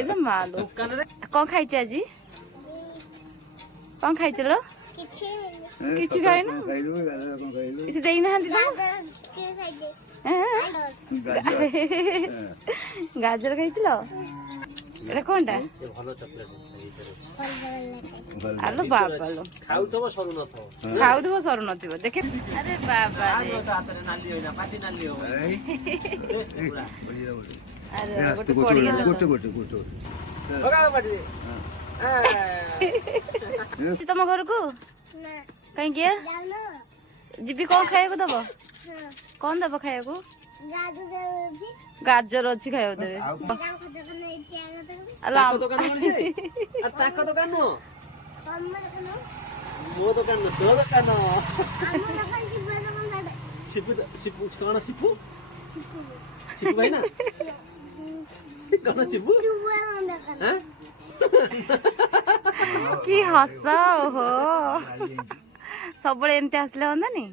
ଏତ ମାଲୋ କଣ ଖାଇଛ ଆଜି? କଣ ଖାଇଛ ଲୋ? କିଛି ଖାଇନ? କିଛି ଦେଇନାହାନ୍ତି ଗାଜର ଖାଇଥିଲ? ଏଟା କଣଟା? ଆଲୋ ବାବା ଲୋ ଖାଉଥିବ ସରୁ ନଥିବ ଦେଖେ। ଆରେ ବାବା ତମ ଘରକୁ କାହିଁକି ଯିବି? କଣ ଖାଇବାକୁ ଦବ? କଣ ଦବ ଖାଇବାକୁ? ଗାଜର ଅଛି ଖାଇବାକୁ ଦେବେ। ମୋ ଦୋକାନ ତୋ ଦୋକାନ ଶିପୁ କଣ ଶିପୁ ଶିପୁ ଭାଇ ନା କଣ ଶିପୁ କି ହସ। ଓହୋ ସବୁବେଳେ ଏମିତି ଆସିଲେ ହନ୍ତାନି?